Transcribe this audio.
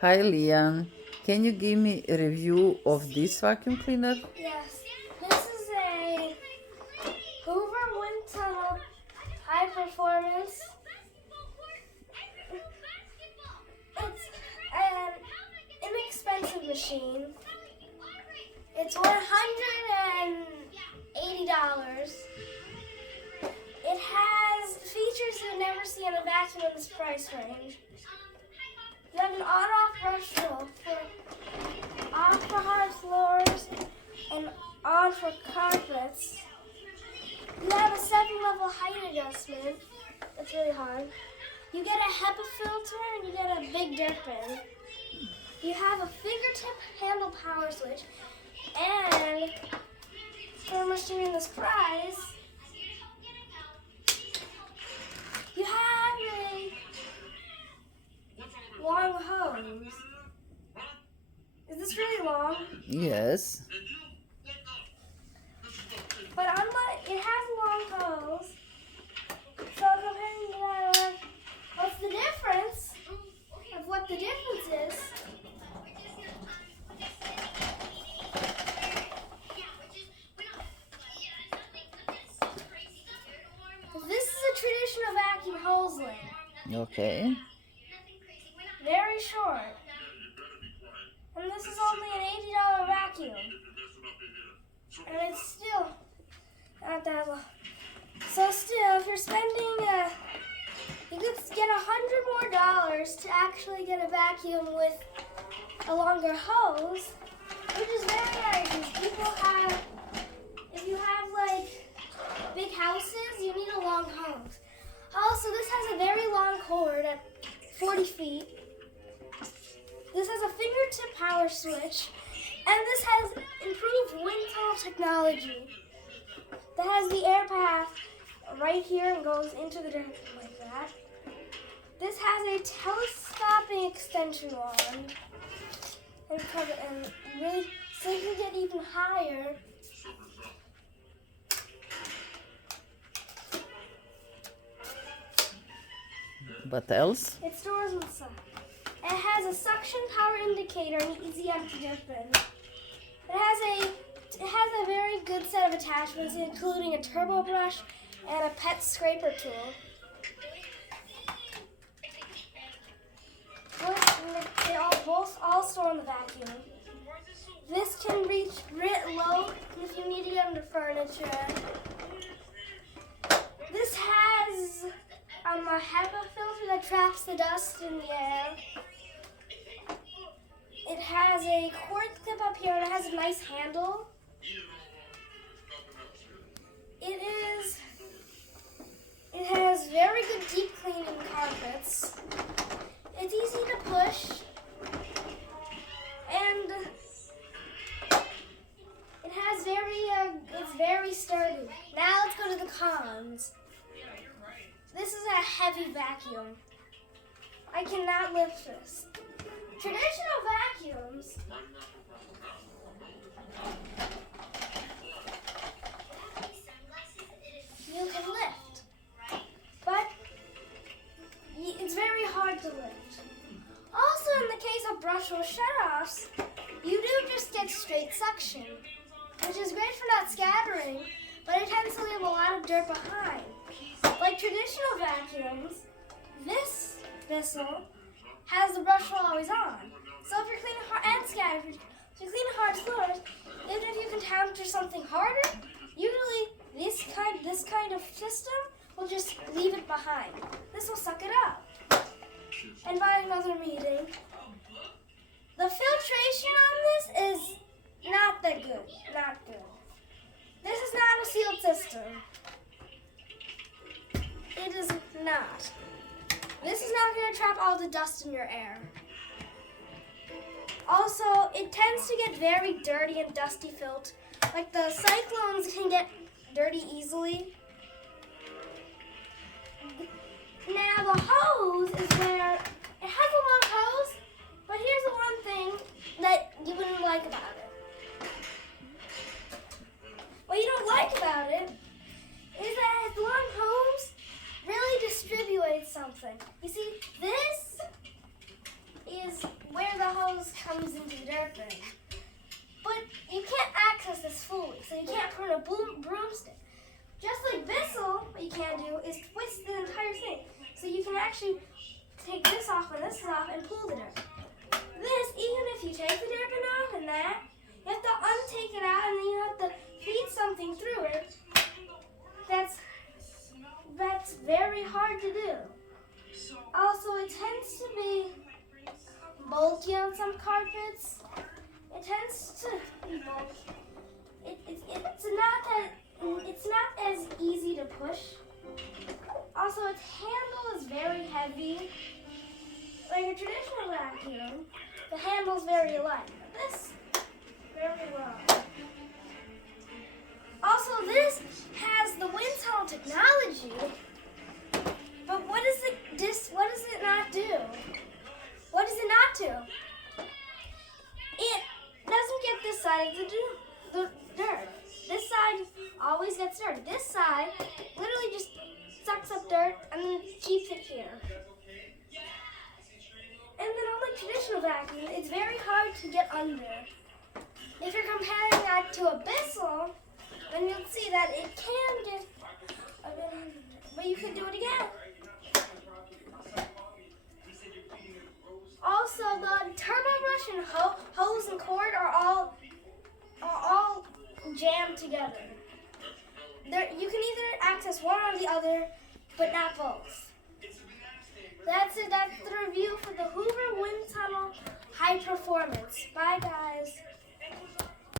Hi, Liam. Can you give me a review of this vacuum cleaner? Yes, this is a Hoover wintunel high performance. It's an inexpensive machine. It's $180. It has features you would never see in a vacuum in this price range. You have an on-off brush roll for off for hard floors and on for carpets. You have a 7-level height adjustment. That's really hard. You get a HEPA filter and you get a big dirt bin. You have a fingertip handle power switch, and for a machine in this price, you have a long hose. Is this really long? Yes. But unlike it has a long hose, so comparing to that one, what's the difference of what the difference is? This is a traditional vacuum hose lid, Okay. very short, and this is only an $80 vacuum, and it's still not that long. So still, if you're spending, you could get $100 more to actually get a vacuum with a longer hose, which is very nice. Because people have, if you have like big houses, you need a long hose. Also, this has a very long cord at 40 feet. This has a fingertip power switch, and this has improved wind tunnel technology. That has the air path right here and goes into the dirt like that. This has a telescoping extension wand and really, so you can get even higher. What else? It stores inside. It has a suction power indicator and easy empty dirt bin. It has a very good set of attachments, including a turbo brush and a pet scraper tool. They all store in the vacuum. This can reach low if you need to get under furniture. This has a HEPA filter that traps the dust in the air. It has a cord clip up here and it has a nice handle. It has very good deep cleaning carpets. It's easy to push, and it's very sturdy. Now let's go to the cons. This is a heavy vacuum. I cannot lift this. Traditional vacuums you can lift, but it's very hard to lift. Also, in the case of brushless shutoffs, you do just get straight suction, which is great for not scattering, but it tends to leave a lot of dirt behind. Like traditional vacuums, this vessel has the brush roll always on. So if you're cleaning if you're cleaning hard floors, even if you encounter something harder, usually this kind of system will just leave it behind. This will suck it up. And by another meeting, the filtration on this is not that good. Not good. This is not a sealed system. It is not. This is not going to trap all the dust in your air. Also, it tends to get very dirty and dusty filled. Like the cyclones can get dirty easily. Now the hose is where it has a long hose, but here's the one thing that you wouldn't like about it. What you don't like about it is that its long hose really distributes something. You see, this is where hose comes into the dirt bin. But you can't access this fully, so you can't put a broomstick. Just like Bissell, what you can do is twist the entire thing. So you can actually take this off and this is off and pull the dirt. This, even if you take the dirt bin off and that, you have to untake it out and then you have to feed something through it. That's very hard to do. Also, it tends to be bulky on some carpets. It tends to be bulky. It's not as easy to push. Also, its handle is very heavy. Like a traditional vacuum, the handle's very light. But this, very well. Also, this has the wind tunnel technology. But what does it not do? What does it not do? It doesn't get this side of the dirt. This side always gets dirty. This side literally just sucks up dirt and then keeps it here. And then unlike traditional vacuum, it's very hard to get under. If you're comparing that to a Bissell, then you'll see that it can get a bit under. But you can do it again. Also, the turbo brush and hose and cord are all jammed together. You can either access one or the other, but not both. That's it. That's the review for the Hoover Wind Tunnel High Performance. Bye, guys.